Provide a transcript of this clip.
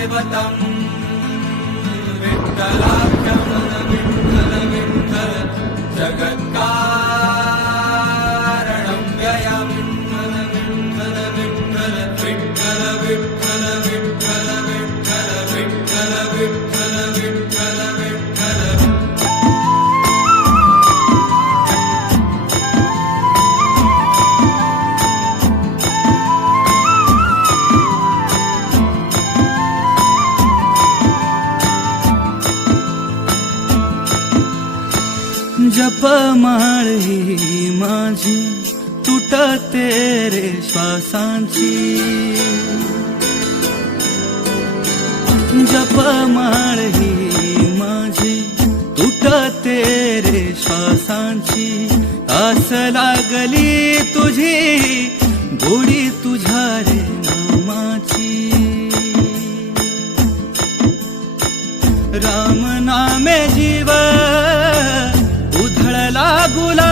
दैवतम् विठ्ठलाख्यं विठ्ठल विठ्ठल जगत्कारणं व्ययम् विठ्ठल विठ्ठल विठ्ठल विठ्ठल विठ्ठल विठ्ठल विठ्ठल विठ्ठल विठ्ठल विठ्ठल जपमाळ ही माझी तुटते रे श्वासांची जपमाळ ही माझी तुटते रे श्वासांची आस लागली तुझी गोडी तुझ्या रे नामाची राम नामे जीव उधळला गुलाब